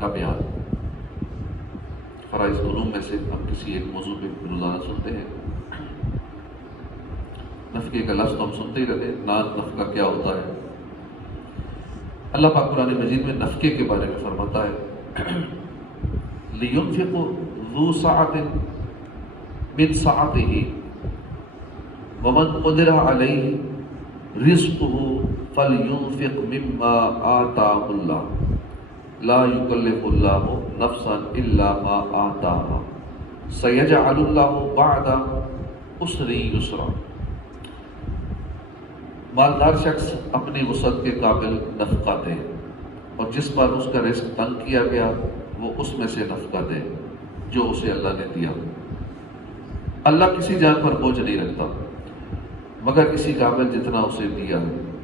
کا بیان۔ فرائض علوم میں سے ہم کسی ایک موضوع پہ روزانہ سنتے ہیں۔ نفقے کا لفظ تو ہم سنتے ہی رہتے ہیں، نفقہ کیا ہوتا ہے؟ اللہ پاک قرآن مجید میں نفقے کے بارے میں فرماتا ہے لِيُنْفِقُ ذُو سَعَةٍ مِنْ سَعَتِهِ وَمَنْ قُدِرَ عَلَيْهِ رِزْقُهُ فَلْيُنْفِقْ مِمَّا آتَاهُ اللَّهُ لَا يُكَلِّفُ اللَّهُ نَفْسًا إِلَّا مَا آتَاهَا سَيَجْعَلُ اللَّهُ بَعْدَ عُسْرٍ يُسْرًا۔ مالدار شخص اپنی وسعت کے قابل نفقہ دے، اور جس پر اس کا رزق تنگ کیا گیا وہ اس میں سے نفقہ دے جو اسے اللہ نے دیا۔ اللہ کسی جان پر بوجھ نہیں رکھتا مگر کسی قابل جتنا اسے دیا،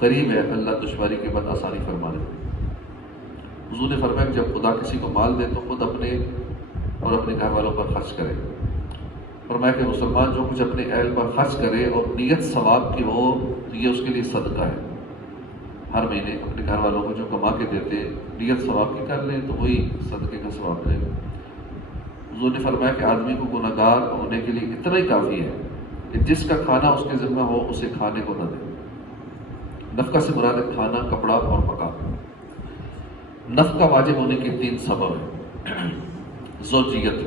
قریب ہے اللہ دشواری کے بعد آسانی فرمانے۔ حضور نے فرمایا کہ جب خدا کسی کو مال دے تو خود اپنے اور اپنے گھر والوں پر خرچ کرے۔ فرمایا کہ مسلمان جو کچھ اپنے اہل پر خرچ کرے اور نیت ثواب کی ہو تو یہ اس کے لیے صدقہ ہے۔ ہر مہینے اپنے گھر والوں کو جو کما کے دیتے نیت ثواب کی کر لیں تو وہی صدقے کا ثواب لے۔ حضور نے فرمایا کہ آدمی کو گناہ گار ہونے کے لیے اتنا ہی کافی ہے کہ جس کا کھانا اس کے ذمہ ہو اسے کھانے کو نہ دے۔ نفقہ سے مراد ہے کھانا، کپڑا اور مکان۔ نفقہ واجب ہونے کے 3 سبب ہیں۔ زوجیت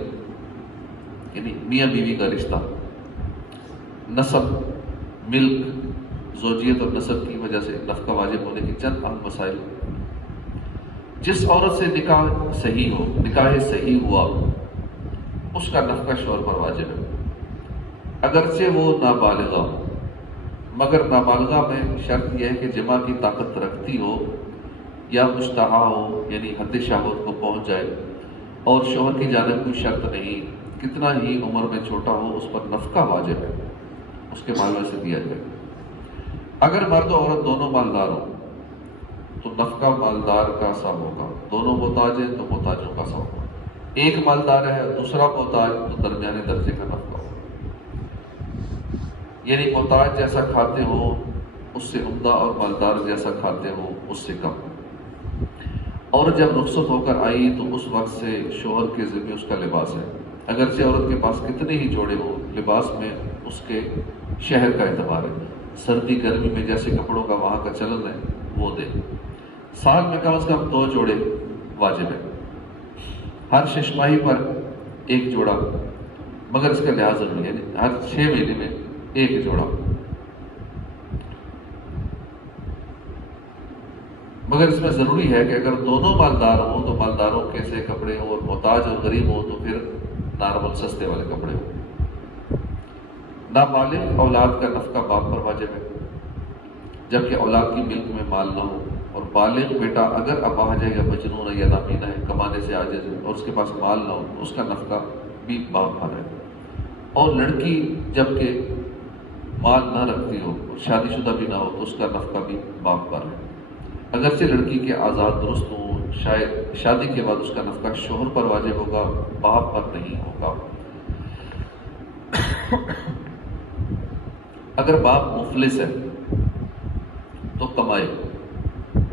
یعنی میاں بیوی کا رشتہ، نسب، ملک۔ زوجیت اور نسب کی وجہ سے نفقہ واجب ہونے کے چند اہم مسائل۔ جس عورت سے نکاح صحیح ہو، نکاح صحیح ہوا، اس کا نفقہ شوہر پر واجب ہے، اگرچہ وہ نابالغہ ہو، مگر نابالغہ میں شرط یہ ہے کہ جماع کی طاقت رکھتی ہو یا مشتہا ہو یعنی حد شہوت کو پہنچ جائے، اور شوہر کی جانب کوئی شرط نہیں، کتنا ہی عمر میں چھوٹا ہو اس پر نفقہ واجب ہے، اس کے مال میں سے دیا جائے۔ اگر مرد و عورت دونوں مالدار ہوں تو نفقہ مالدار کا سا ہوگا، دونوں محتاج ہیں تو محتاجوں کا سا ہوگا، ایک مالدار ہے دوسرا محتاج تو درمیانے درجے کا نفقہ ہوگا، یعنی محتاج جیسا کھاتے ہو اس سے عمدہ اور مالدار جیسا کھاتے ہو اس سے کم۔ اور جب رخصت ہو کر آئی تو اس وقت سے شوہر کے ذمہ اس کا لباس ہے، اگرچہ عورت کے پاس کتنے ہی جوڑے ہو، لباس میں اس کے شہر کا اعتبار ہے، سردی گرمی میں جیسے کپڑوں کا وہاں کا چلن ہے وہ دے۔ سال میں کم از کم 2 جوڑے واجب ہے، ہر 6 ماہی پر 1 جوڑا، مگر اس کا لحاظ ضروری ہے، ہر 6 مہینے میں 1 جوڑا، مگر اس میں ضروری ہے کہ اگر دونوں مالدار ہوں تو مالداروں کے سے کپڑے ہوں، اور محتاج اور غریب ہوں تو پھر نارمل سستے والے کپڑے ہوں۔ نابالغ اولاد کا نفقہ باپ پر واجب ہے، جبکہ اولاد کی ملک میں مال نہ ہو، اور بالغ بیٹا اگر اپاہج ہے یا مجنون ہے یا نابینا ہے، کمانے سے عاجز ہے اور اس کے پاس مال نہ ہو تو اس کا نفقہ بھی باپ پر ہے۔ اور لڑکی جبکہ مال نہ رکھتی ہو اور شادی شدہ بھی نہ ہو تو اس کا نفقہ بھی باپ پر ہے، اگرچہ لڑکی کے آزاد درست ہوں، شاید شادی کے بعد اس کا نفقہ شوہر پر واجب ہوگا، باپ پر نہیں ہوگا۔ اگر باپ مفلس ہے تو کمائے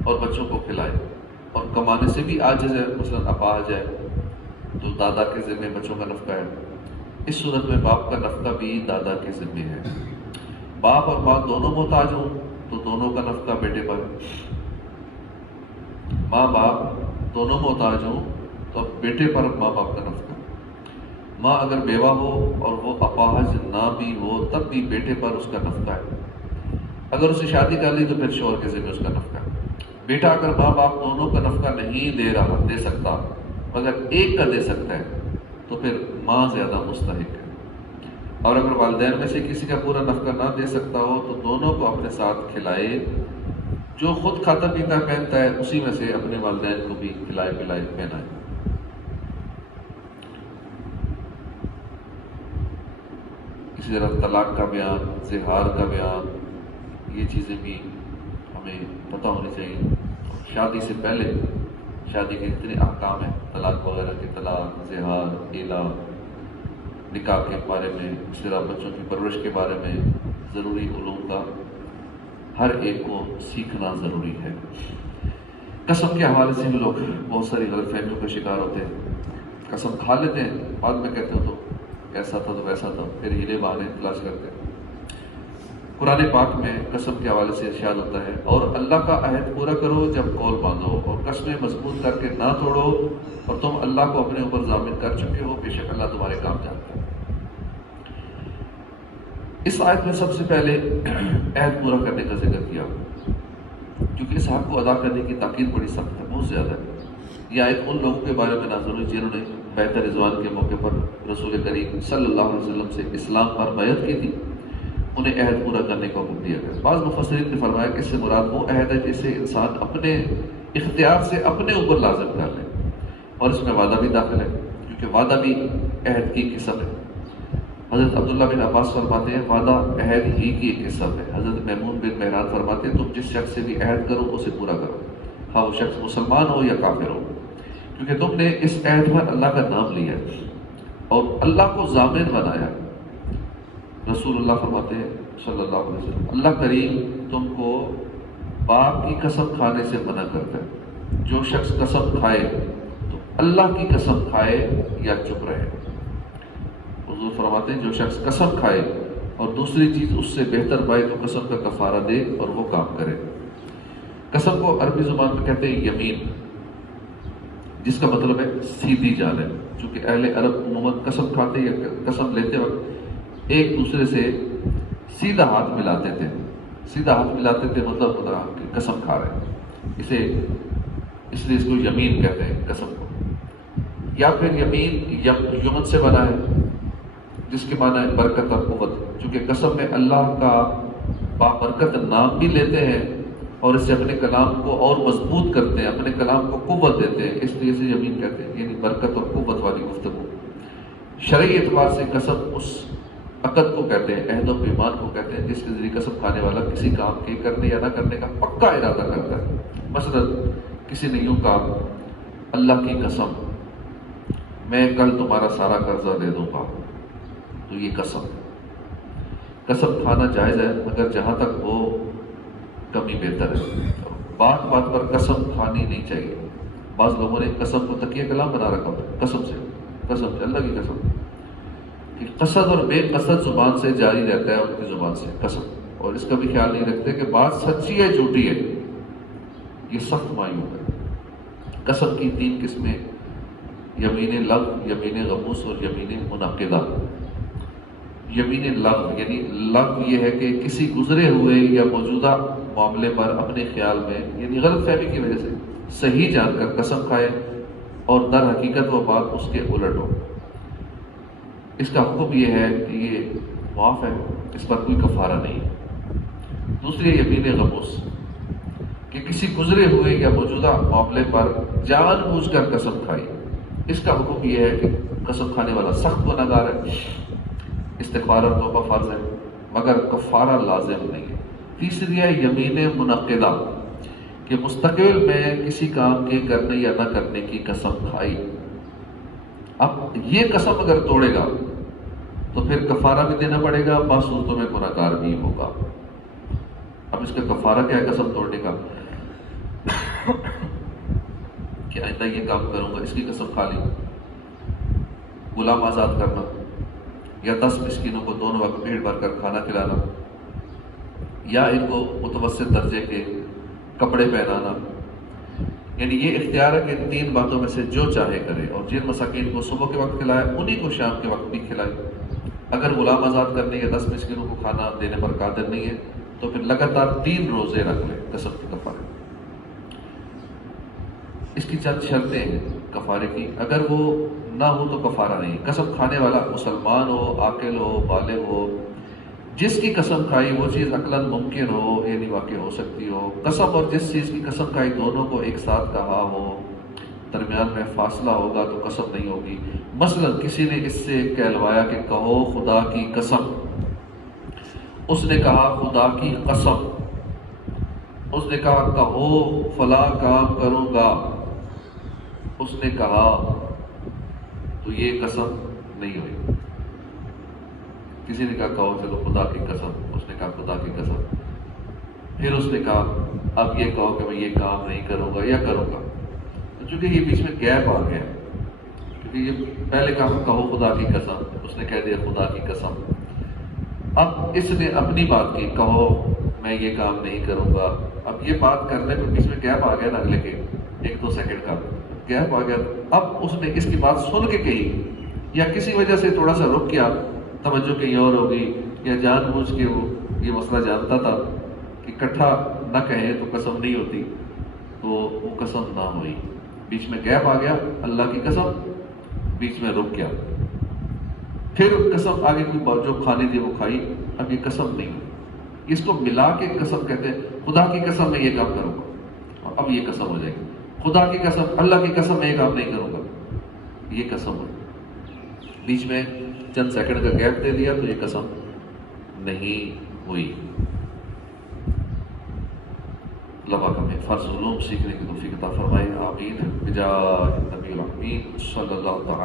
اور بچوں کو کھلائے، اور کمانے سے بھی عاجز ہے، مثلا اپاہج ہے تو دادا کے ذمہ بچوں کا نفقہ ہے، اس صورت میں باپ کا نفقہ بھی دادا کے ذمہ ہے۔ باپ اور ماں دونوں محتاج ہوں تو دونوں کا نفقہ بیٹے پر ہے، ماں باپ دونوں محتاج ہوں تو بیٹے پر ماں باپ کا نفقہ۔ ماں اگر بیوہ ہو اور وہ اپاہج نہ بھی ہو تب بھی بیٹے پر اس کا نفقہ ہے، اگر اسے شادی کر لی تو پھر شوہر کے ذمہ اس کا نفقہ ہے۔ بیٹا اگر ماں باپ دونوں کا نفقہ نہیں دے سکتا مگر ایک کا دے سکتا ہے تو پھر ماں زیادہ مستحق ہے، اور اگر والدین میں سے کسی کا پورا نفقہ نہ دے سکتا ہو تو دونوں کو اپنے ساتھ کھلائے، جو خود کھاتا پیتا پہنتا ہے اسی میں سے اپنے والدین کو بھی کھلائے پلائے پہنائے۔ اسی طرح طلاق کا بیان، زہار کا بیان، یہ چیزیں بھی ہمیں پتہ ہونی چاہیے۔ شادی سے پہلے شادی کے اتنے احکام ہیں، طلاق وغیرہ کے، طلاق، زہار، ایلا، نکاح کے بارے میں، اس طرح بچوں کی پرورش کے بارے میں ضروری علوم کا ہر ایک کو سیکھنا ضروری ہے۔ قسم کے حوالے سے بھی لوگ بہت ساری غلط فہمیوں کا شکار ہوتے ہیں، قسم کھا لیتے ہیں، بعد میں کہتے ہو تو ایسا تھا تو ویسا تھا، پھر ہیلے بہانے تلاش کرتے ہیں۔ قرآن پاک میں قسم کے حوالے سے ارشاد ہوتا ہے، اور اللہ کا عہد پورا کرو جب قول باندھو، اور قسمیں مضبوط کر کے نہ توڑو، اور تم اللہ کو اپنے اوپر ضامن کر چکے ہو، بے شک اللہ تمہارے کام جانتا ہے۔ اس آیت میں سب سے پہلے عہد پورا کرنے کا ذکر کیا، کیونکہ اس حق کو ادا کرنے کی تاکید بڑی سخت ہے، بہت زیادہ ہے۔ یہ آیت ان لوگوں کے بارے میں نازل ہوئی جنہوں نے بیعت رضوان کے موقع پر رسول کریم صلی اللہ علیہ وسلم سے اسلام پر بیعت کی تھی، انہیں عہد پورا کرنے کا حکم دیا گیا۔ بعض مفسرین نے فرمایا کہ اس سے مراد وہ عہد ہے جسے انسان اپنے اختیار سے اپنے اوپر لازم کر لے، اور اس میں وعدہ بھی داخل ہے، کیونکہ وعدہ بھی عہد کی قسم ہے۔ حضرت عبداللہ بن عباس فرماتے ہیں وعدہ عہد ہی کی ایک قسم ہے۔ حضرت میمون بن مہران فرماتے ہیں تم جس شخص سے بھی عہد کرو اسے پورا کرو، ہاں وہ شخص مسلمان ہو یا کافر ہو، کیونکہ تم نے اس عہد پر اللہ کا نام لیا اور اللہ کو ضامن بنایا۔ رسول اللہ فرماتے ہیں صلی اللہ علیہ وسلم اللہ کریم تم کو باپ کی قسم کھانے سے منع کرتا ہے، جو شخص قسم کھائے تو اللہ کی قسم کھائے یا چپ رہے۔ حضور فرماتے ہیں جو شخص قسم کھائے اور دوسری چیز اس سے بہتر پائے تو قسم کا کفارہ دے اور وہ کام کرے۔ قسم کو عربی زبان میں کہتے ہیں یمین، جس کا مطلب ہے سیدھی جانب، چونکہ اہل عرب عموماً قسم کھاتے یا قسم لیتے وقت ایک دوسرے سے سیدھا ہاتھ ملاتے تھے، سیدھا ہاتھ ملاتے تھے مطلب ہوتا کہ قسم کھا رہے ہیں، اس لیے اس کو یمین کہتے ہیں قسم کو۔ یا پھر یمین یمن سے بنا ہے جس کے معنی ہے برکت اور قوت، چونکہ قسم میں اللہ کا بابرکت نام بھی لیتے ہیں اور اس سے اپنے کلام کو اور مضبوط کرتے ہیں، اپنے کلام کو قوت دیتے ہیں، اس لیے اسے یمین کہتے ہیں، یعنی برکت اور قوت والی گفتگو۔ شرعی اعتبار سے قسم اس عقد کو کہتے ہیں، عہد و پیمان کو کہتے ہیں جس کے ذریعے قسم کھانے والا کسی کام کے کرنے یا نہ کرنے کا پکا ارادہ کرتا ہے۔ مثلا کسی نے یوں کہا اللہ کی قسم میں کل تمہارا سارا قرضہ دے دوں گا، تو یہ قسم کھانا جائز ہے مگر جہاں تک وہ کمی بہتر ہے، بات بات پر قسم کھانی نہیں چاہیے۔ بعض لوگوں نے قسم کو تکیہ کلام بنا رکھا ہے، قسم سے اللہ کی قسم، کہ قصد اور بے قصد زبان سے جاری رہتا ہے ان کی زبان سے قسم، اور اس کا بھی خیال نہیں رکھتے کہ بات سچی ہے جھوٹی ہے، یہ سخت معیوب ہے۔ قسم کی 3 قسمیں، یمین لغو، یمین غموس اور یمین منعقدہ۔ یمین لغو یعنی لغو یہ ہے کہ کسی گزرے ہوئے یا موجودہ معاملے پر اپنے خیال میں یعنی غلط فہمی کی وجہ سے صحیح جان کر قسم کھائے اور در حقیقت وہ بات اس کے الٹ ہو۔ اس کا حکم یہ ہے کہ یہ معاف ہے، اس پر کوئی کفارہ نہیں۔ دوسری یمین غموس کہ کسی گزرے ہوئے یا موجودہ معاملے پر جان بوجھ کر قسم کھائی، اس کا حکم یہ ہے کہ قسم کھانے والا سخت گناہ گار ہے، استغفار اور توبہ فرض ہے مگر کفارہ لازم نہیں ہے۔ تیسری ہے یمین منعقدہ کہ مستقبل میں کسی کام کے کرنے یا نہ کرنے کی قسم کھائی۔ اب یہ قسم اگر توڑے گا تو پھر کفارہ بھی دینا پڑے گا، بعض صورتوں میں گناہ گار بھی ہوگا۔ اب اس کا کفارہ کیا ہے قسم توڑنے کا؟ کہ آئندہ یہ کام کروں گا، اس کی قسم کھا لی، غلام آزاد کرنا یا 10 مسکینوں کو دونوں وقت پیٹ بھر کر کھانا کھلانا، یا ان کو متوسط درجے کے کپڑے پہنانا، یعنی یہ اختیار ہے کہ ان 3 باتوں میں سے جو چاہے کرے، اور جن مساکین کو صبح کے وقت کھلائے انہی کو شام کے وقت بھی کھلائے۔ اگر غلام آزاد کرنے یا 10 مسکینوں کو کھانا دینے پر قادر نہیں ہے تو پھر لگاتار 3 روزے رکھ لے قسم کے کفارے۔ اس کی چند شرطیں ہیں کفارے کی، اگر وہ نہ ہو تو کفارہ نہیں۔ قسم کھانے والا مسلمان ہو، عاقل ہو، بالغ ہو، جس کی قسم کھائی وہ چیز عقلاً ممکن ہو یعنی واقع ہو سکتی ہو، قسم اور جس چیز کی قسم کھائی دونوں کو ایک ساتھ کہا ہو، درمیان میں فاصلہ ہوگا تو قسم نہیں ہوگی۔ مثلا کسی نے اس سے کہلوایا کہ کہو خدا کی قسم، اس نے کہا خدا کی قسم، اس نے کہا کہو فلاں کام کروں گا، اس نے کہا، تو یہ قسم نہیں ہوئی۔ کسی نے کہا کہو چلو خدا کی قسم، اس نے کہا خدا کی قسم، پھر اس نے کہا اب یہ کہو کہ میں یہ کام نہیں کروں گا یا کروں گا. تو چونکہ یہ بیچ میں گیپ آ گیا، کیونکہ یہ پہلے کہا کہو خدا کی قسم، اس نے کہہ دیا خدا کی قسم. اب اس نے اپنی بات کی، کہو میں یہ کام نہیں کروں گا. اب یہ بات کرنے میں بیچ میں گیپ آ گیا نا، اگلے کے 1-2 سیکنڈ کا گیپ آ گیا. اب اس نے اس کی بات سن کے کہی یا کسی وجہ سے تھوڑا سا رک گیا، توجہ کہیں اور ہوگی، یا جان بوجھ کے وہ یہ مسئلہ جانتا تھا کہ اکٹھا نہ کہیں تو قسم نہیں ہوتی، تو وہ قسم نہ ہوئی. بیچ میں گیپ آ گیا، اللہ کی قسم، بیچ میں رک گیا. پھر قسم آگے کوئی بات جو کھانی تھی وہ کھائی. اب یہ قسم نہیں، اس کو ملا کے قسم کہتے ہیں. خدا کی قسم میں یہ کام کروں گا، اب یہ قسم ہو جائے گی. خدا کی قسم، اللہ کی قسم میں یہ کام نہیں کروں گا، یہ قسم ہو. بیچ میں چند سیکنڈ کا گیپ دے دیا تو یہ قسم نہیں ہوئی. اللہ پاک ہمیں فرض علوم سیکھنے کی توفیق عطا فرمائے. آمین بجاہ نبی الامین صلی اللہ تعالی